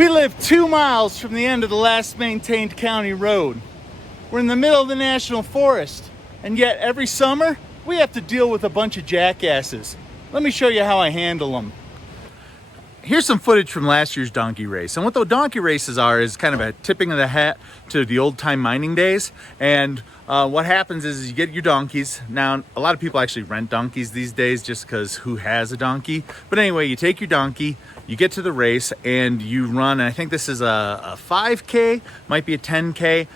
We live 2 miles from the end of the last maintained county road. We're in the middle of the national forest, and yet every summer we have to deal with a bunch of jackasses. Let me show you how I handle them. Here's some footage from last year's donkey race. And what the donkey races are is kind of a tipping of the hat to the old time mining days. And what happens is you get your donkeys. Now, a lot of people actually rent donkeys these days just because who has a donkey? But anyway, you take your donkey, you get to the race, and you run. And I think this is a 5K, might be a 10K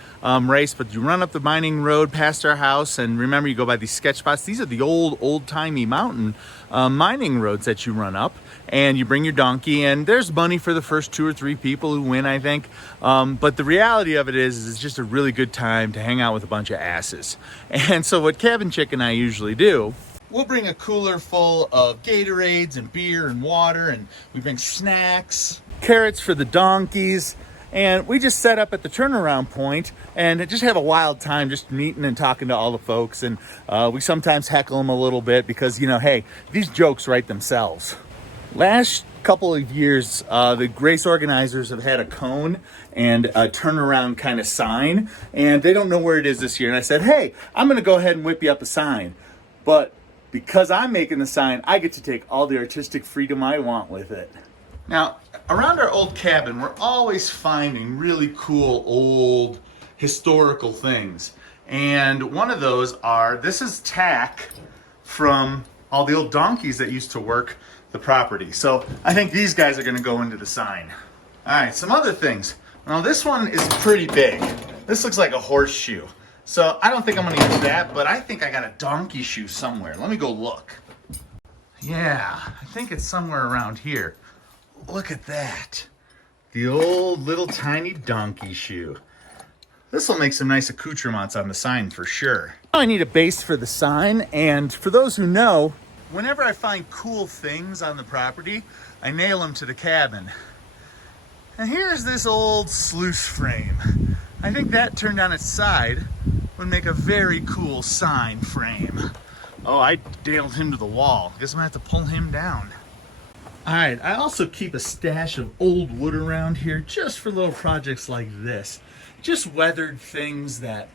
race, but you run up the mining road past our house. And remember, you go by these sketch spots. These are the old-timey mountain mining roads that you run up. And you bring your donkey, and there's money for the first 2 or 3 people who win, I think. But the reality of it is it's just a really good time to hang out with a bunch of asses. And so what Cabin Chick and I usually do, we'll bring a cooler full of Gatorades and beer and water, and we bring snacks, carrots for the donkeys, and we just set up at the turnaround point and just have a wild time just meeting and talking to all the folks. And we sometimes heckle them a little bit because, you know, hey, these jokes write themselves. Last couple of years, the race organizers have had a cone and a turnaround kind of sign, and they don't know where it is this year. And I said, hey, I'm going to go ahead and whip you up a sign. But because I'm making the sign, I get to take all the artistic freedom I want with it. Now, around our old cabin, we're always finding really cool old historical things. And one of those this is tack from all the old donkeys that used to work the property. So I think these guys are going to go into the sign. All right, some other things. Now this one is pretty big. This looks like a horseshoe. So I don't think I'm going to use that, but I think I got a donkey shoe somewhere. Let me go look. Yeah, I think it's somewhere around here. Look at that. The old little tiny donkey shoe. This will make some nice accoutrements on the sign for sure. I need a base for the sign, and for those who know, whenever I find cool things on the property, I nail them to the cabin. And here's this old sluice frame. I think that turned on its side would make a very cool sign frame. Oh, I nailed him to the wall. Guess I'm gonna have to pull him down. All right, I also keep a stash of old wood around here just for little projects like this. Just weathered things that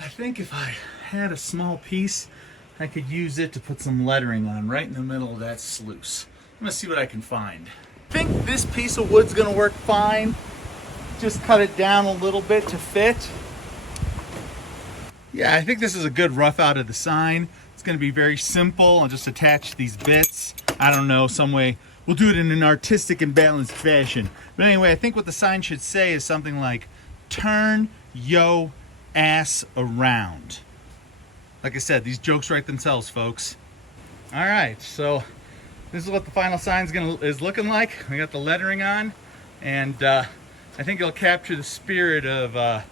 I think if I had a small piece, I could use it to put some lettering on right in the middle of that sluice. I'm gonna see what I can find. I think this piece of wood's gonna work fine. Just cut it down a little bit to fit. Yeah, I think this is a good rough out of the sign. It's gonna be very simple. I'll just attach these bits. I don't know, some way. We'll do it in an artistic and balanced fashion. But anyway, I think what the sign should say is something like, turn yo ass around. Like I said, these jokes write themselves, folks. All right, so this is what the final sign is looking like. We got the lettering on, and I think it'll capture the spirit of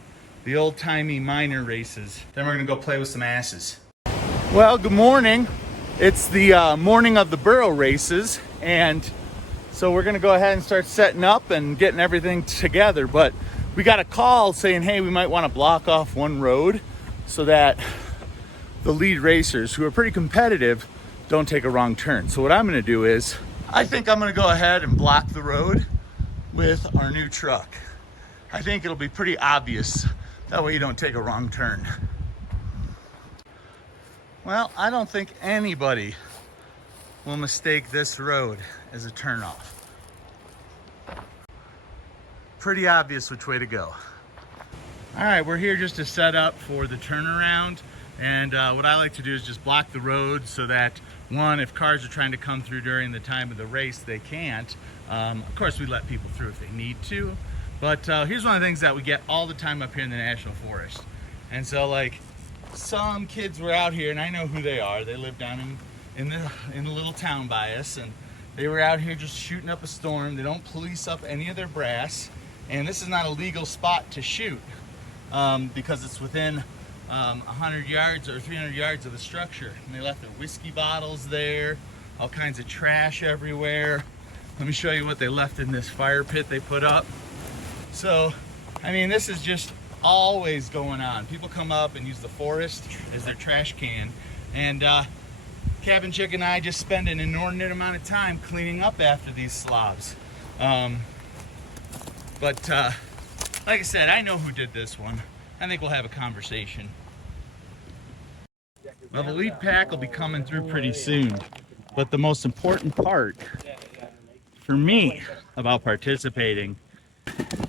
the old-timey miner races. Then we're gonna go play with some asses. Well, good morning. It's the morning of the Burro Races, and so we're gonna go ahead and start setting up and getting everything together. But we got a call saying, hey, we might want to block off one road so that the lead racers, who are pretty competitive, don't take a wrong turn. So what I'm gonna do is, I think I'm gonna go ahead and block the road with our new truck. I think it'll be pretty obvious. That way you don't take a wrong turn. Well, I don't think anybody will mistake this road as a turnoff. Pretty obvious which way to go. All right, we're here just to set up for the turnaround. And what I like to do is just block the road so that, one, if cars are trying to come through during the time of the race, they can't. Of course, we let people through if they need to. But here's one of the things that we get all the time up here in the National Forest. And so, like, some kids were out here, and I know who they are. They live down in the little town by us, and they were out here just shooting up a storm. They don't police up any of their brass. And this is not a legal spot to shoot because it's within 100 yards or 300 yards of the structure. And they left their whiskey bottles there, all kinds of trash everywhere. Let me show you what they left in this fire pit they put up. So, I mean, this is just always going on. People come up and use the forest as their trash can. And Cabin Chick and I just spend an inordinate amount of time cleaning up after these slobs. But like I said, I know who did this one. I think we'll have a conversation. Well, the lead pack will be coming through pretty soon. But the most important part for me about participating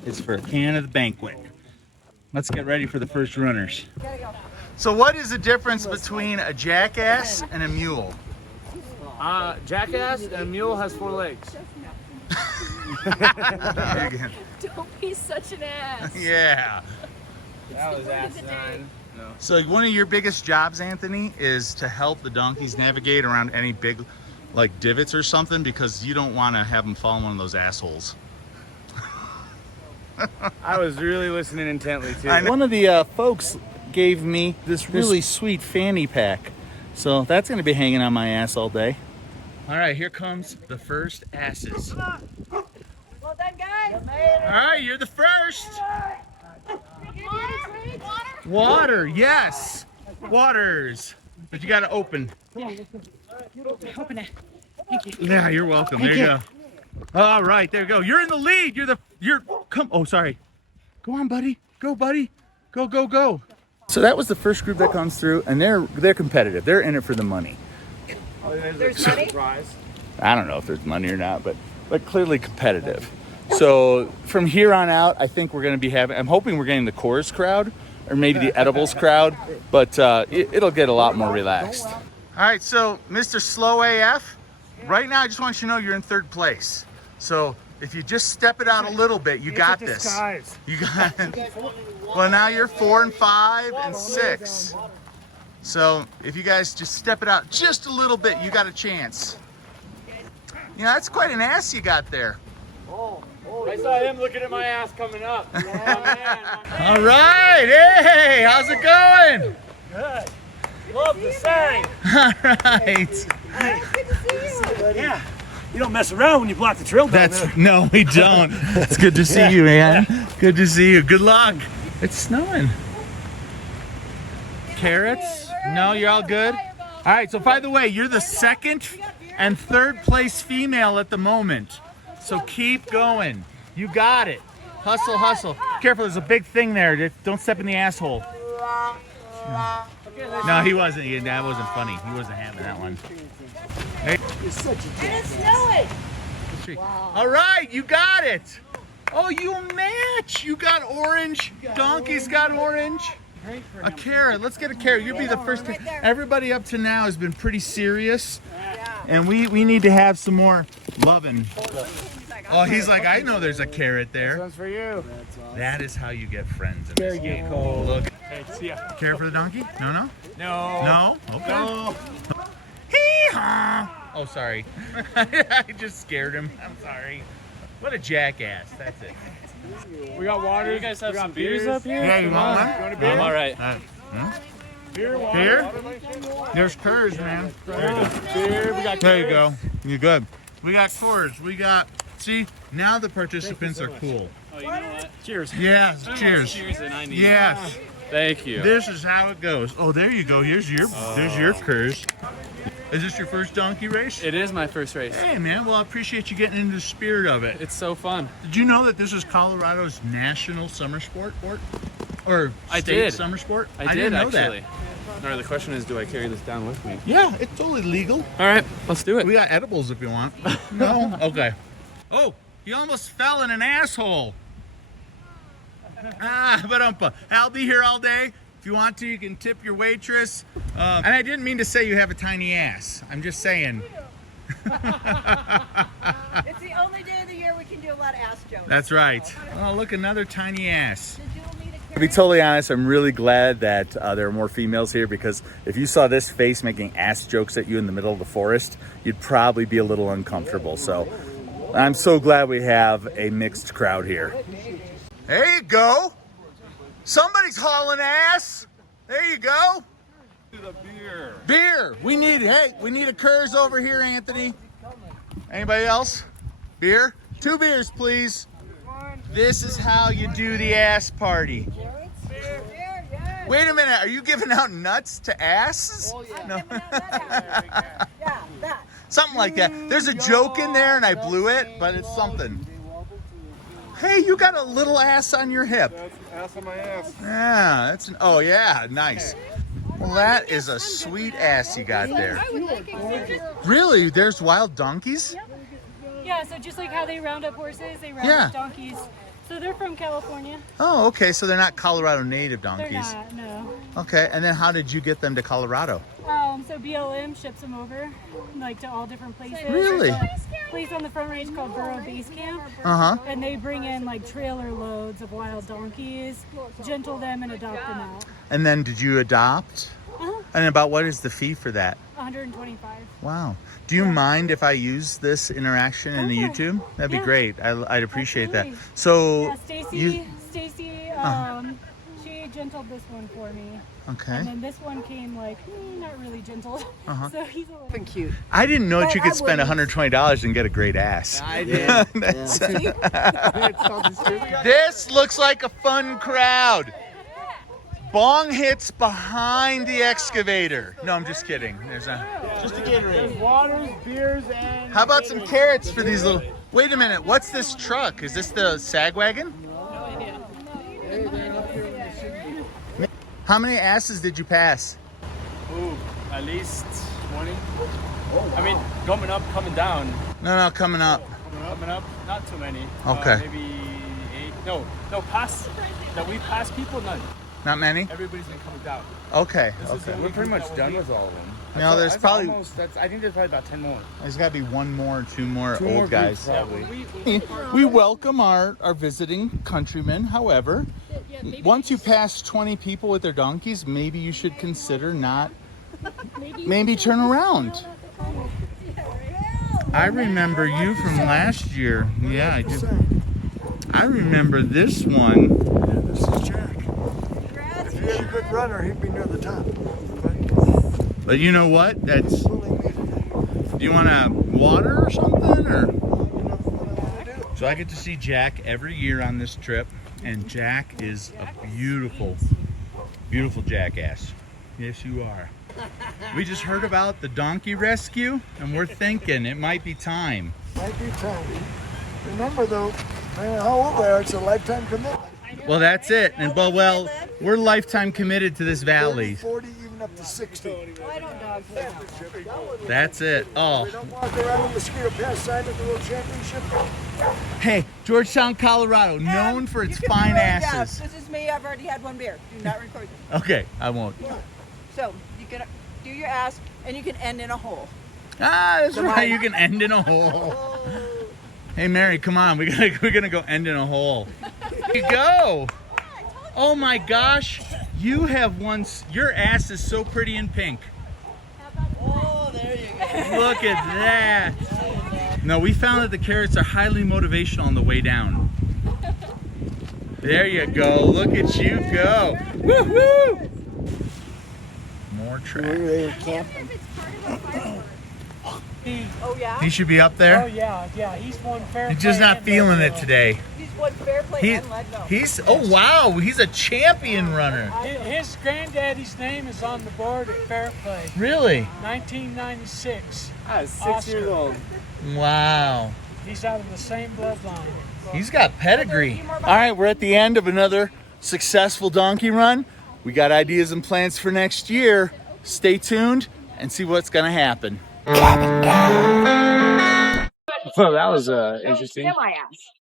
is for a can of the banquet. Let's get ready for the first runners. So what is the difference between a jackass and a mule? Jackass and a mule has 4 legs. Don't be such an ass. Yeah. That was asinine. No. So one of your biggest jobs, Anthony, is to help the donkeys navigate around any big, like, divots or something, because you don't want to have them fall in one of those assholes. I was really listening intently too. One of the folks gave me this really sweet fanny pack, so that's going to be hanging on my ass all day. All right, here comes the first asses. Well done, guys. All right, you're the first. Water? Water, yes. Waters. But you got to open. Open it. Yeah, you're welcome. There you go. All right, there you go. You're in the lead. Come. Oh, sorry. Go on, buddy. Go, buddy. Go, go, go. So that was the first group that comes through, and they're competitive. They're in it for the money. There's money? I don't know if there's money or not, but clearly competitive. So from here on out, I think we're going to be I'm hoping we're getting the chorus crowd or maybe the edibles crowd, but it'll get a lot more relaxed. All right, so Mr. Slow AF, right now I just want you to know you're in 3rd place. So if you just step it out a little bit, you got this. You got it. Well, now you're 4 and 5 and 6. So if you guys just step it out just a little bit, you got a chance. You know, that's quite an ass you got there. I saw him looking at my ass coming up. Oh, man. All right, hey, how's it going? Good. Love the sign. All right. Good to see you. Yeah, you don't mess around when you block the trail down there. No, we don't. It's good to see you, man. Good to see you. Good luck. It's snowing. Carrots? No, you're all good? All right, so by the way, you're the 2nd and 3rd place female at the moment. So keep going. You got it. Hustle, hustle. Careful, there's a big thing there. Don't step in the asshole. No, he wasn't. That wasn't funny. He wasn't having that one. Hey. And it's snowing. Wow. All right, you got it. Oh, you match. You got orange. Donkey's got orange. A carrot. Let's get a carrot. You'll be the first. Everybody up to now has been pretty serious, and we need to have some more loving. Oh, he's like, I know there's a carrot there. This one's for you. That is how you get friends in this game. Look. Hey, see ya. Carrot for the donkey? No, no. No. No. Okay. No. Hee-haw. Oh, sorry. I just scared him. I'm sorry. What a jackass. That's it. We got water. You guys have some beers up here? Yeah, you want one? You want a beer? I'm all right. Beer, water. Beer? There's Coors, man. Beer. We got. There you go. You're good. We got Coors. We got. See, now the participants are cool. Oh, you know what? Cheers. Yes, cheers. Cheers, and I need. Yes. Thank you. This is how it goes. Oh, there you go. There's your Coors. Is this your first donkey race? It is my first race. Hey, man. Well, I appreciate you getting into the spirit of it. It's so fun. Did you know that this is Colorado's national summer sport? Or I state did. summer sport? I did didn't know actually. that. All right, the question is, do I carry this down with me? Yeah, it's totally legal. All right, let's do it. We got edibles if you want. No? Okay. Oh, he almost fell in an asshole. But I'll be here all day. If you want to, you can tip your waitress. And I didn't mean to say you have a tiny ass. I'm just saying. It's the only day of the year we can do a lot of ass jokes. That's right. Oh, look, another tiny ass. To be totally honest, I'm really glad that there are more females here, because if you saw this face making ass jokes at you in the middle of the forest, you'd probably be a little uncomfortable. So I'm so glad we have a mixed crowd here. There you go. Somebody's hauling ass. There you go. Beer. We need a Coors over here, Anthony. Anybody else? Beer? 2 beers, please. This is how you do the ass party. Wait a minute, are you giving out nuts to asses? Oh, yeah. No. Yeah, that. Something like that. There's a joke in there and I blew it, but it's something. Hey, you got a little ass on your hip. That's ass on my ass. Yeah, that's an, oh yeah, nice. Well, that is a sweet ass you got there. Really? There's wild donkeys? Yeah, so just like how they round up horses, they round Yeah. up donkeys. So they're from California. Oh, okay, so they're not Colorado native They're donkeys. not, no. Okay, and then how did you get them to Colorado? So BLM ships them over, like to all different places. Really? There's a place on the front range called Burro Base Camp. Uh-huh. And they bring in like trailer loads of wild donkeys, gentle them and adopt them out. And then did you adopt? Uh-huh. And about what is the fee for that? 125. Wow. Do you mind if I use this interaction in the Okay. YouTube? That'd be Yeah. great. I'd appreciate Absolutely. that. So, Yeah, Stacy, you, she gentled this one for me. okay. And then this one came like, not really gentle. Uh-huh. So he's a little Cute. I didn't know that But you I could spend wouldn't. $120 and get a great ass. I did. This looks like a fun crowd. Bong hits behind the excavator. No, I'm just kidding. There's just a Gatorade. Waters, beers, and. How about some carrots for these little... Wait a minute, what's this truck? Is this the sag wagon? How many asses did you pass? Ooh, at least 20. I mean, coming up, coming down. No, coming up. Coming up, not too many. Okay. Maybe 8. No, pass. That we pass people, none. Not many? Everybody's been coming down. Okay, This is okay. the We're pretty much done with all of them. No, there's That's probably... I think there's probably about 10 more. There's got to be one more, two more Two old more guys. groups, probably. We welcome our visiting countrymen. However, once you pass 20 people with their donkeys, maybe you should consider not, maybe turn around. I remember you from last year. Yeah, I do. I remember this one. This is Jack. If he had a good runner, he'd be near the top. But you know what? That's. Pulling me today. Do you want to water or something? Or? You know what I'm gonna do? So I get to see Jack every year on this trip, and Jack is a beautiful, beautiful jackass. Yes, you are. We just heard about the donkey rescue, and we're thinking it might be time. Might be time. Remember though, man, how old they are, it's a lifetime commitment. Well, that's it. And well, we're lifetime committed to this 30, valley. 40, even up to 60. I don't dog food. That's it. Oh, They don't walk around with mosquito pass sign at the World Championship. hey, Georgetown, Colorado, known for its You can fine be really deaf. asses. This is me. I've already had one beer. Do not record this. Okay, I won't. So you can do your ass, and you can end in a hole. Ah, that's right. You can end in a hole. Hey, Mary, come on. We're gonna go end in a hole. Here you go. Oh my gosh, you have once. Your ass is so pretty in pink. Oh, there you go. Look at that. No, we found that the carrots are highly motivational on the way down. There you go. Look at you go. Woo-hoo! More track. They were camping. Oh yeah. He should be up there. Oh yeah, he's won fair He's just play not and feeling lead it go. today. He's won fair play He, and lead go. he's oh wow, he's a champion runner. His granddaddy's name is on the board at fair play. Really? 1996. I was 6 Oscar. years old. Wow. He's out of the same bloodline. He's got pedigree. All right, we're at the end of another successful donkey run. We got ideas and plans for next year. Stay tuned and see what's gonna happen. Well, that was interesting.